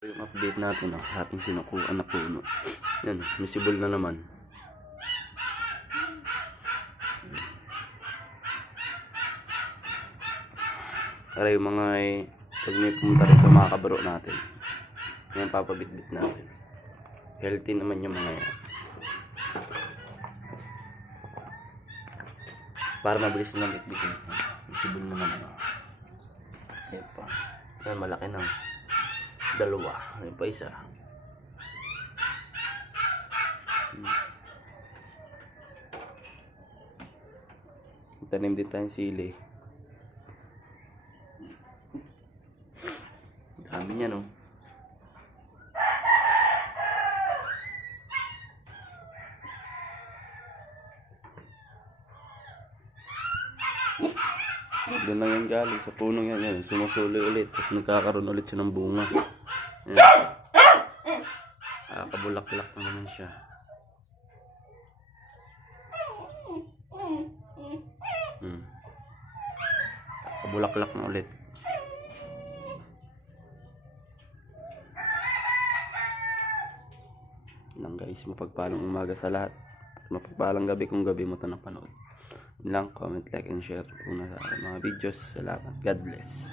Yung update natin sa ating sinukuan na puno. Yan, visible na naman. Para yung mga pag may pumunta rito mga kabaro natin, yan papabitbit natin. Healthy naman yung mga yan. Para mabilis na bitbitin. Visible na naman. Yan pa. Yan, malaki na. Dalawa. Yan pa isa. Tanim din tayong sili. Dami niya, no? Doon lang yan galing sa punong yan. Sumusuli ulit. Tapos nagkakaroon ulit siya ng bunga. Yan. Kabulak-lak na naman siya. Kabulak-lak na ulit. Lang guys, mapagpalang umaga sa lahat. Mapagpalang gabi kung gabi mo ito napanood. Yun lang, comment, like, and share kung nasa mga videos. Salamat. God bless.